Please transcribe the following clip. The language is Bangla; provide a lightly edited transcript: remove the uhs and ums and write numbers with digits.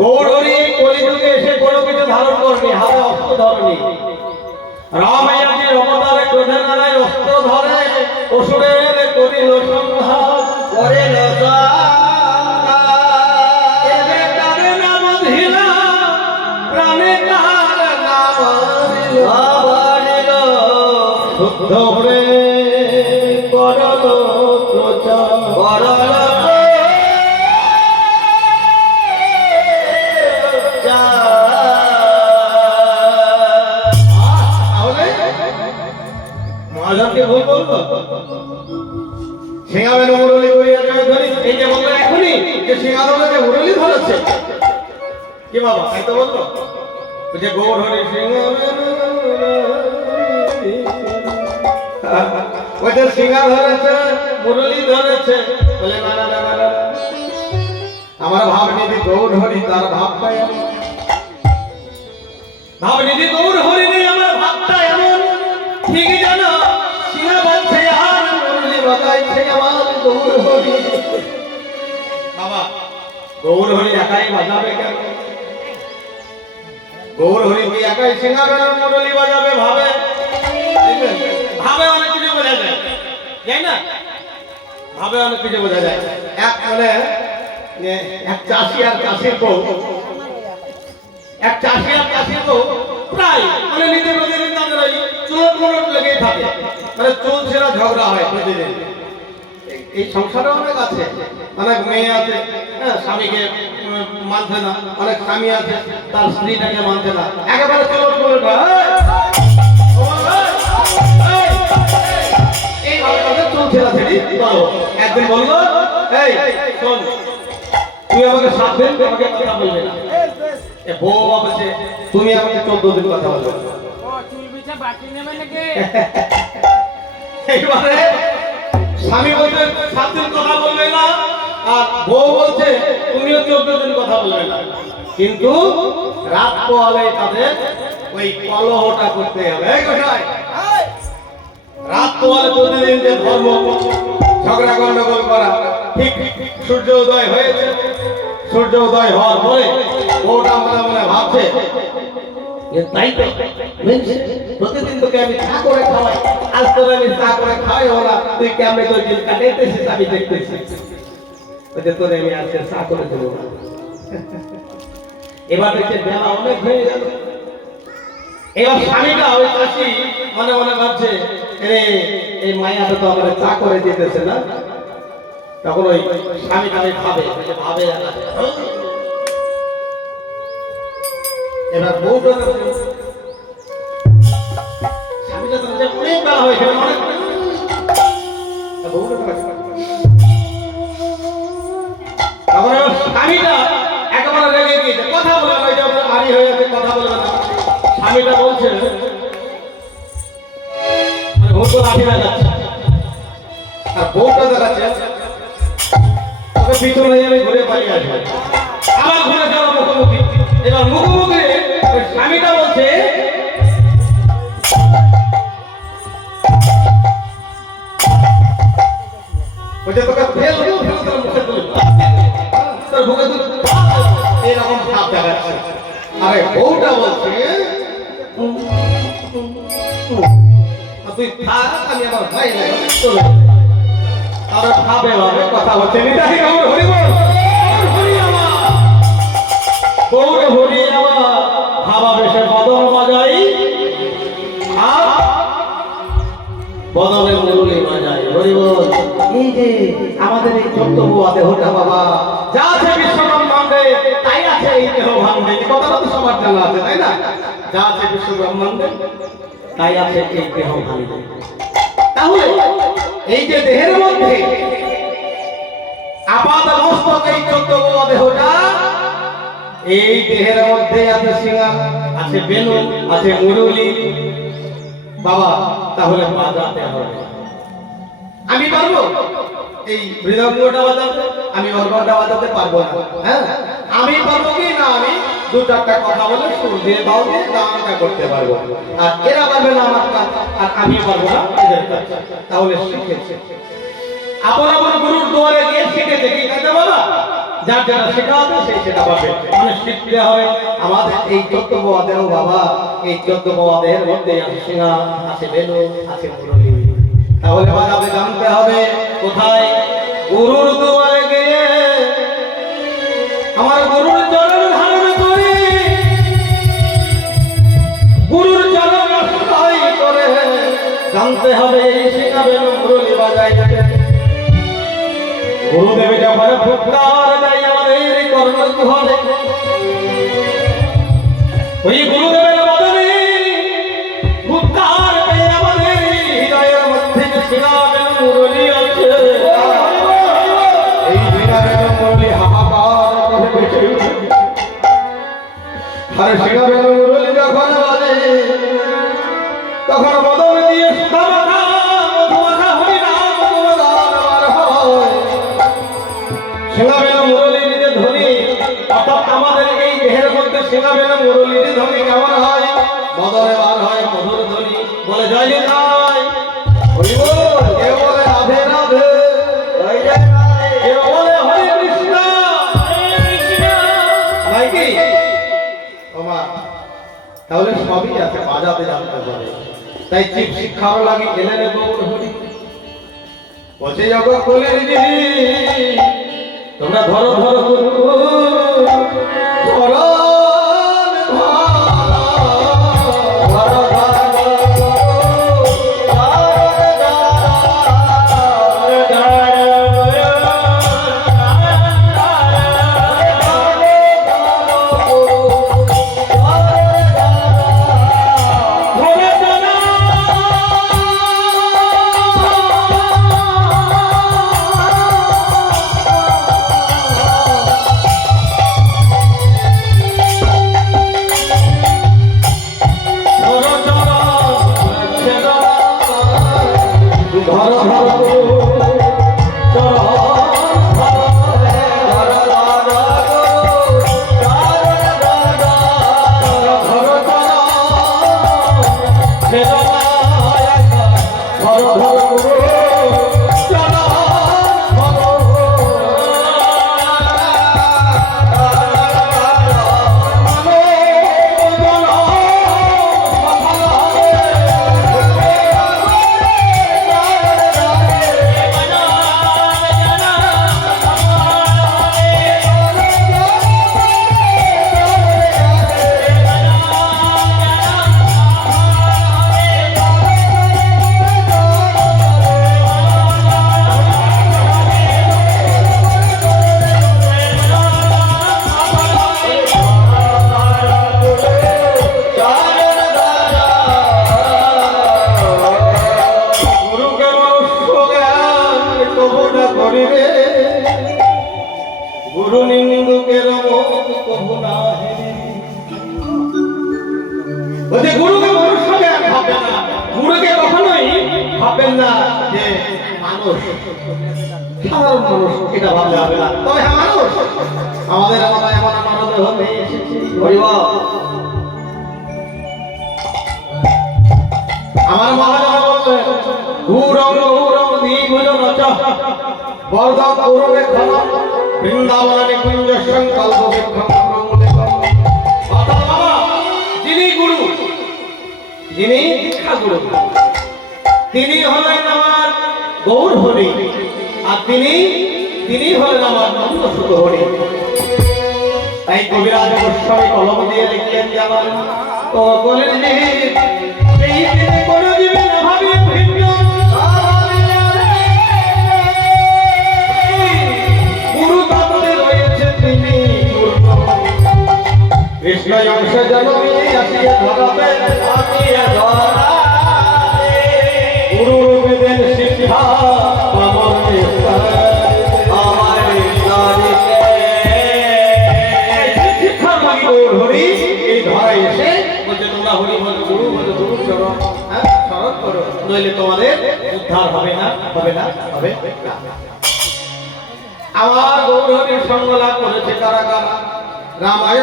গৌরহরি কলিযুগে এসে কোনো কিছু ধারণ করবে, হাতে অস্ত্র ধরনি। রামায়ণে অবতারে ক্রোধে নারায় অস্ত্র ধরে অসুরের করিল সংহার করিল শুদ্ধ করল প্রচার মহাজনকে ভুল বলবো সিংহাবেন মুরলি করিয়া জয় ধরি এই যে বললো এখনই যে সিংহাদনকে মুরলি ধরেছে কি বাবা তাই তো বললো যে গৌর হরি সিংহাবেন ওইটা সিংহা ধরেছে মুরলি ধরেছে বলে না না না না আমার ভাব নিধি গৌর হরি তার ভাবটা এমন ভাব নিধি গৌর হরি নেই আমার ভাবটা এমন ঠিক জানো সিংহা বাজছে আর মুরলি বাজাইছে আমার গৌর হরি বাবা গৌর হরি একাই বাজাবে কেন গৌর হরি কি একাই সিংহাবেন মুরলি বাজাবে ভাবে ভাবে অনেক কিছু বোঝা যায় তাই না ভাবে অনেক কিছু বোঝা যায় এক মানে এক চাষি আর চাষির বউ এক চাষি আর চাষির বউ প্রায় মানে নিজের প্রতিদিন তাদের ওই চুলট মুলট লেগেই থাকে মানে চুল ছেঁড়া ঝগড়া হয় প্রতিদিন এই সংসারে অনেক আছে অনেক মেয়ে আছে হ্যাঁ স্বামীকে মানছে না অনেক স্বামী আছে তার স্ত্রীটাকে মানছে না একেবারে চুলট মুলট হয় একদিন বললো এই শোন তুই আমাকে 7 দিন আমাকে কথা বলবে না বউ বলছে তুমি আমাকে 14 দিন কথা বলবে এইবারে স্বামী বলছে 7 দিন কথা বলবে না আর বউ বলছে তুমিও 14 দিন কথা বলবে না কিন্তু রাত পোয়ালে তাদের ওই কলহটা করতে হবে। এই গোসাই, রাত পোয়ালে প্রতিদিন যে ধর্ম ঝগড়া গন্ডগোল করা, ঠিক সূর্য উদয় হয়েছে, সূর্য উদয় হওয়ার পরে ওটা মনে মনে ভাবছে তাই তো প্রতিদিন তোকে আমি চা করে খাওয়াই, আজ তোর আমি চা করে খাওয়াই, ওরা তুই কেমন তোর দিন কাটাইতেছিস আমি দেখতেছি, ওকে তোরে আমি আজকে চা করে দেবো। এবার দেখছে বেলা অনেক হয়ে গেল। এবার স্বামীটা ওই চাষি মনে মনে ভাবছে এই মায়াটা তো আমার চা করে দিতেছে না। তখন ওই স্বামীটা ভাবে ভাবে এবার বউটা স্বামীটা তো অনেক বেলা হয়েছে, অনেক বউটা তখন স্বামীটা একেবারে রেগে গিয়েছে, কথা বলে না, ওইটা হারি হয়ে গেছে, কথা বলে না। স্বামীটা বলছে মানে হুঁটো লাঠি লাগাচ্ছে, আর বউটা দেখাচ্ছে ওকে পিছনে আমি ঘুরে পালিয়ে আসবো, আবার ঘুরে যাওয়ার মুখোমুখি। এবার মুখোমুখি স্বামীটা বলছে ওইটা তোকে ফেল তোর মুখে তুলে তোর বুকে তুলে এরকম ভাব দেখাচ্ছে। আরে বউটা বলছে তুই থাক, আমি আমার ভাই চলে আবার ভাবে ভাবে কথা হচ্ছে। নিতাই আমার হরি বল, হরি আমার বউরে হরি আমার ভাবা বেশে বদল বাজাই আর বদলের মুরলি বাজাই। হরি বল। এই যে আমাদের এই ছোট্ট বউয়া দেহটা বাবা যা আছে বিশ্ব ব্রহ্মাণ্ডে তাই আছে এই দেহ ভাণ্ডে, এই কথাটা তো সবার জানা আছে তাই না? যা আছে বিশ্ব ব্রহ্মাণ্ডে তাই আছে এই দেহ ভাণ্ডে। তাহলে এই যে দেহের মধ্যে আপাত মস্তক এই ছোট্ট বউয়া দেহটা, এই দেহের মধ্যে আছে সিংহা, আছে বেনু, আছে মুরলি বাবা। তাহলে বাজাতে হবে। আমি পারবো এই মৃদঙ্গটা বাজাতে? আমি অর্গনটা বাজাতে পারবো না। হ্যাঁ, আমি পারবো কি না? আমি দু চারটা কথা বলে সুর দিয়ে বাউ দিয়ে গানটা করতে পারবো, আর এরা পারবে না আমার কাজ, আর আমি পারবো না এদের কাজ। তাহলে শিখেছে আপন আপন গুরুর দুয়ারে গিয়ে শিখেছে কি কাজে বাবা? যার যারা শেখা হবে সেই সেটা পাবে। মানে শিখতে হবে আমাদের এই 14 বউয়া দেহ বাবা, এই 14 বউয়া দেহের মধ্যে আছে সিংহা, আছে বেনু, আছে মুরলি। তাহলে বাজাতে জানতে হবে কোথায়? গুরুর দুয়ারে গিয়ে আমার গুরুর চরণ ধারণ করি, গুরুর চরণ আশ্রয় করে জানতে হবে সিংহা বেনু মুরলি বাজাই যাবে। গুরুদেব যখন ফুৎকার দেয় আমাদের কর্ণের গুহলে, ওই গুরুদেবের বদনে ফুৎকার পেয়ে আমাদের হৃদয়ের মধ্যে সিংহা বেনু মুরলি আছে। এই সিংহা বেনু মুরলি হাহাকার করে বেঁচে উঠে। আর সিংহা বেনু মুরলি যখন বাজে তখন বদন দিয়ে সুধা মাখা মধুমাখা হরিনাম গুণগান বার হয়। সিংহা বেনু মুরলির যে ধ্বনি, অর্থাৎ আমাদের এই দেহের মধ্যে সিংহা বেনু মুরলির ধ্বনি কেমন হয়? বদনে বার হয় মধুর ধ্বনি। বলে জয় নিতাই, হরি বল। কেউ বলে রাধে রাধে, কেউ বলে হরে কৃষ্ণ, নাকি ওমা? তাহলে সবই আছে, বাজাতে জানতে হবে। তাই চিপ শিক্ষাও লাগে এলেনে গৌর হরি বসে যাবো কোলের জিনি। তোমরা ধরো ধরো ধরো বলছে গুরুকে মানুষ হবে ভাববেন না, গুরুকে কখনোই ভাববেন না যে মানুষ, সাধারণ মানুষ, এটা ভাবলে হবে না। তবে হ্যাঁ মানুষ, আমাদের এমন এমন মানবে হতে এসেছি। আমার মহাজন বললেন ঘুরং ঘুরং দ্বিভুজন বরদম গৌরবে খল বৃন্দাবনে কুঞ্জ সংকল্প বিক্ষণ প্রমূলে অর্থাৎ বাবা যিনি গুরু, যিনি শিক্ষা গুরু, তিনি হলেন আমার গৌর হরি, আর তিনি হলেন আমার নন্দ সুত হরি। তাই কবিরাজ গোস্বামী কলম দিয়ে লিখলেন জানান ও বলেন যে এই দিনে কোন জীবে না ভাবি ভিন্ন গুরু তত্ত্বে রয়েছে তিনি পূর্ণ কৃষ্ণ অংশ জন্মে আসিয়া ধরাবে আসিয়া ধরাবে গুরু রূপে শিক্ষা আমার শিক্ষা মাগি গৌর হরি এই ধরা এসে বলছে তোমরা হরি বল গুরু বল গুরু চরণ স্মরণ করো, নইলে তোমাদের উদ্ধার হবে না, হবে না, হবে না। আমার গৌর হরির সঙ্গ লাভ করেছে কারা কারা? রামায়